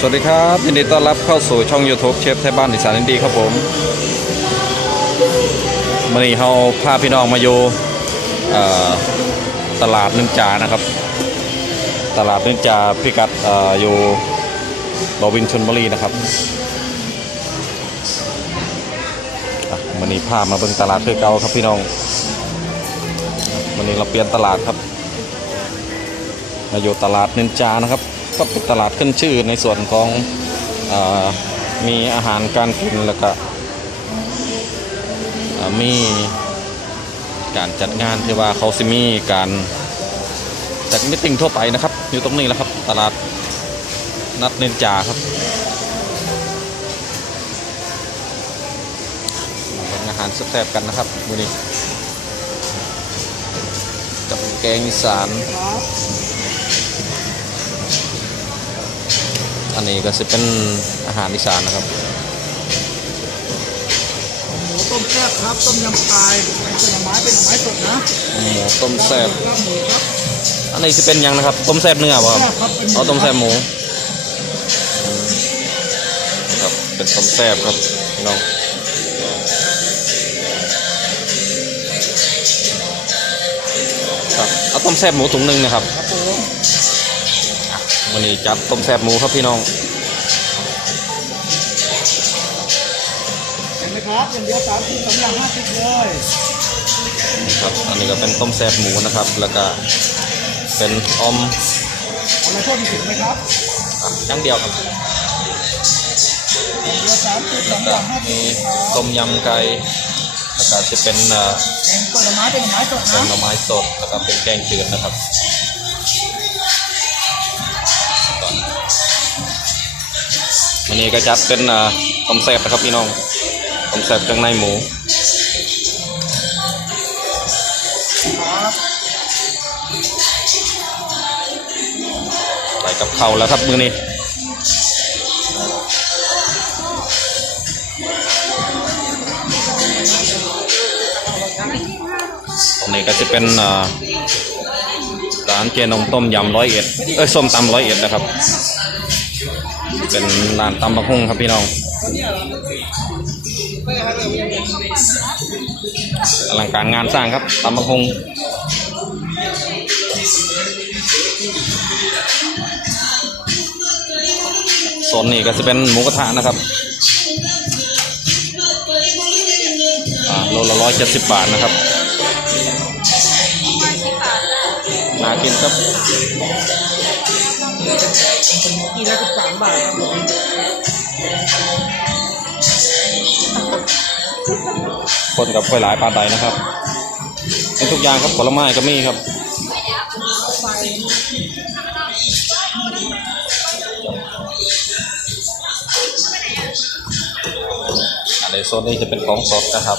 สวัสดีครับยินดีต้อนรับเข้าสู่ช่อง YouTube เชฟไทยบ้านอีสานอินดีครับผมวันนี้เราพาพี่น้องมาอยู่ตลาดนินจานะครับ ตลาดนินจาพิกัดอออยู่บวินชนบุรีนะครับอะวันนี้พามาเบิ่งตลาดคือเก่าครับพี่น้องวันนี้เราเปลี่ยนตลาดครับมาอยู่ตลาดนินจานะครับ ก็เป็นตลาดขึ้นชื่อในส่วนของอมีอาหารการกินแล้วก็มีการจัดงานที่ว่าเขาสิมีการจัดมิติ้งทั่วไปนะครับ อยู่ตรงนี้แหละครับ ตลาดนัดเนินจาครับเป็นอาหารแซ่บๆกันนะครับมือนี้กับแกงอีสาน อันนี้ก็จะเป็นอาหารอีสานนะครับหมูต้มแซ่บครับต้มยำปลายเป็นผลไม้เป็นหน่อไม้สดนะหมูต้มแซ่บครับหมูครับอันนี้จะเป็นยังนะครับ ต้มแซ่บเนื้อป่ะครับแซ่บครับเป็นหมูเอาต้มแซ่บหมูครับเป็นต้มแซ่บครับพี่น้องครับเอาต้มแซ่บหมูถุงหนึ่งนะครับครับผม วันนี้จับต้มแซ่บหมูครับพี่น้องเห็นไหมครับอย่างเดียวสามสิบสองอย่างห้าสิบเลยครับอันนี้ก็เป็นต้มแซ่บหมูนะครับ แล้วก็เป็นออมเอาอะไรเพิ่มอีกถึงไหมครับอะอย่างเดียวครับอย่างเดียวสามสิบสองอก็ย่างห้าสิมีบครับต้มยำไก่แล้วก็จะเป็นเอ่อเป็นผลไม้เป็นหน่อไม้สดเป็นนะหน่อไม้สดแล้วก็เป็นแกงจืดนะครับ นนี้ก็จัดเป็นต้มแซ่บนะครับพี่น้องต้มแซ่บเครื่องในหมูครับใส่กับเขาแล้วครับมือนี้ตรงนี้ก็จะเป็นร้านเจนงต้มยำร้อยเอ็ดเอ้ยส้มตำร้อยเอ็ดนะครับ เป็นร้านตำบักหุ่งครับพี่น้องอลังการงานสร้างครับตำบักหุ่งโซนนี้ก็จะเป็นหมูกระทะนะครับอ่าโลละร้อยเจ็ดสิบบาทนะครับน่ากินครับ กินละสิบสามบาทครับผมคนกับกล้วยหลายปลาใดนะครับเป็นทุกอย่างครับผลไม้ก็มีครับอันในโซนนี้จะเป็นของสดนะครับ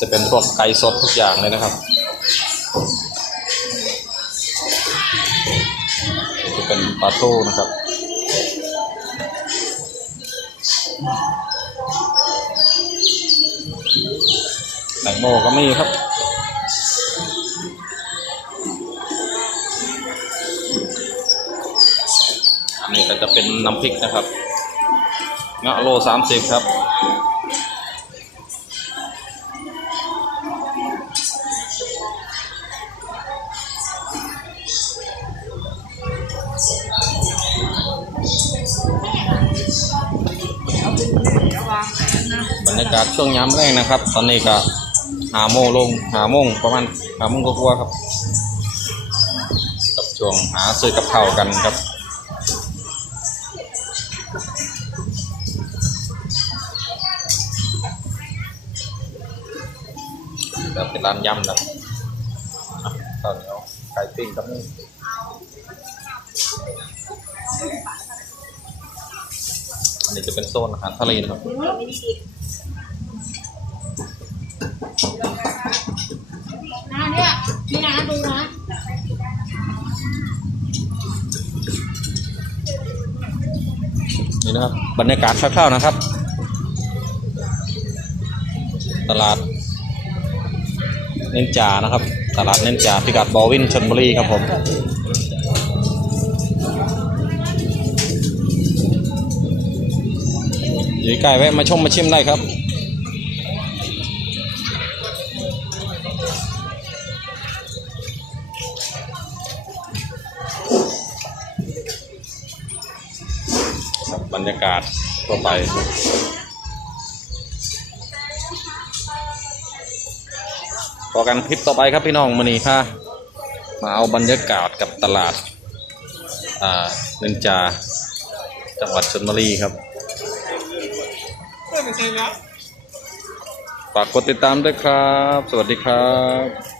จะเป็นพวกไก่สดทุกอย่างเลยนะครับ จะเป็นปลาทูนะครับแตงโมก็มีครับอันนี้ก็จะเป็นน้ำพริกนะครับเงาะโลสามสิบครับ บรรยากาศช่วงย้ำแรกนะครับ ตอนนี้ก็หาโมงลงหาโมงประมาณหาโมงกว่าๆครับ กับช่วงหาซื้อกับข้ากันครับแบบเป็นร้านยำนะอะข้วเหนียวไก่ปิ้งครับนี่อันนี้จะเป็นโซนอาหารทะเลนะครับี่นะครับบรรยากาศคร่าวๆนะครับ ตลาด เน้นจ่านะครับ ตลาดเน้นจ่าพิกัดบอวินชนบุรีครับผมอยู่ใกล้แวะมาชมมาชิมได้ครับ บรรยากาศทั่วไปพอกันคลิปต่อไปครับพี่น้องมือนี้ค่ะ มาเอาบรรยากาศกับตลาดอ่าเนินจา จังหวัดชลบุรีครับฝากกดติดตามด้วยครับ สวัสดีครับ